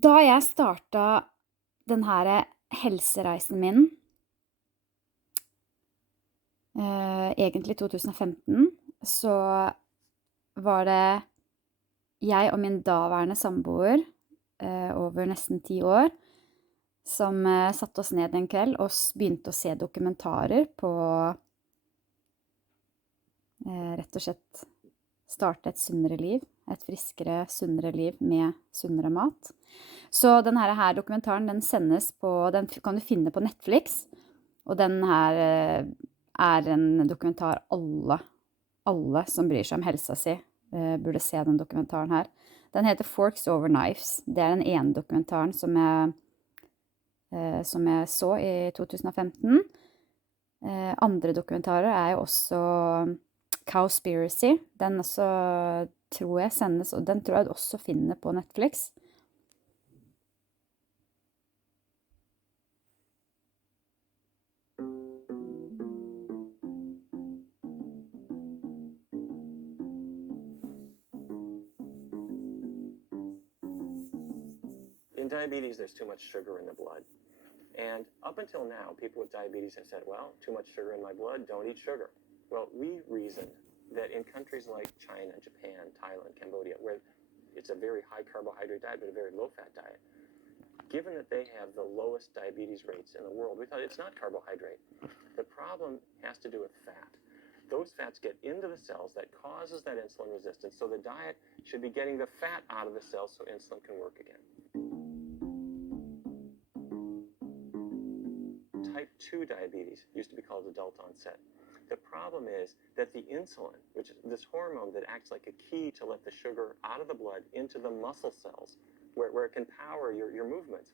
Da jeg startet den her helsereisen min, egentlig 2015, så var det jeg og min daværende samboer, over nesten 10 år, som satte oss ned en kveld og begynte å se dokumentarer på rett og slett starte et sunnere liv, et friskere, sunnere liv med sunnere mat. Så denne her dokumentaren, den sendes på, den kan du finne på Netflix, og den her er en dokumentar alle som bryr seg om helsa si, burde se den dokumentaren her. Den heter Forks Over Knives. Det er den ene dokumentaren som jeg så i 2015. Andre dokumentarer er jo også Cowspiracy. Den også tror jeg sendes, og den tror jeg du også finner på Netflix. In diabetes, there's too much sugar in the blood. And up until now, people with diabetes have said, well, too much sugar in my blood, don't eat sugar. Well, we reasoned that in countries like China, Japan, Thailand, Cambodia, where it's a very high carbohydrate diet, but a very low-fat diet, given that they have the lowest diabetes rates in the world, we thought it's not carbohydrate. The problem has to do with fat. Those fats get into the cells that causes that insulin resistance, so the diet should be getting the fat out of the cells so insulin can work again. Type 2 diabetes used to be called adult onset. The problem is that the insulin, which is this hormone that acts like a key to let the sugar out of the blood into the muscle cells, where it can power your movements,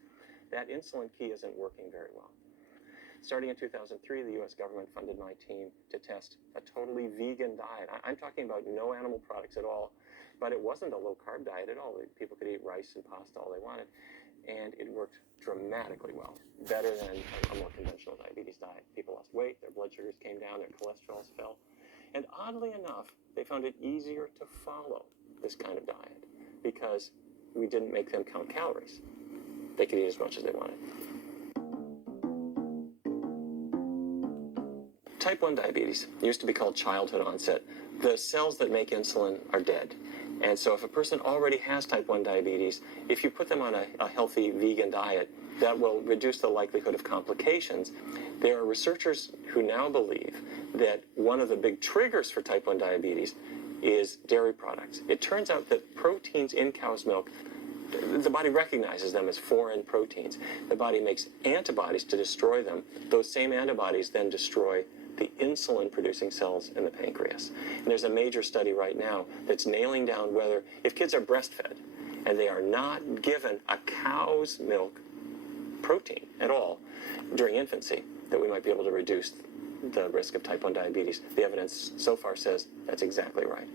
that insulin key isn't working very well. Starting in 2003, the US government funded my team to test a totally vegan diet. I'm talking about no animal products at all, but it wasn't a low-carb diet at all. People could eat rice and pasta all they wanted, and it worked dramatically well, better than a more conventional diabetes diet. People lost weight, their blood sugars came down, their cholesterols fell, and oddly enough, they found it easier to follow this kind of diet because we didn't make them count calories. They could eat as much as they wanted. Type 1 diabetes used to be called childhood onset. The cells that make insulin are dead. And so if a person already has type 1 diabetes, if you put them on a healthy vegan diet, that will reduce the likelihood of complications. There are researchers who now believe that one of the big triggers for type 1 diabetes is dairy products. It turns out that proteins in cow's milk, the body recognizes them as foreign proteins. The body makes antibodies to destroy them. Those same antibodies then destroy the insulin-producing cells in the pancreas. And there's a major study right now that's nailing down whether, if kids are breastfed and they are not given a cow's milk protein at all during infancy, that we might be able to reduce the risk of type 1 diabetes. The evidence so far says that's exactly right.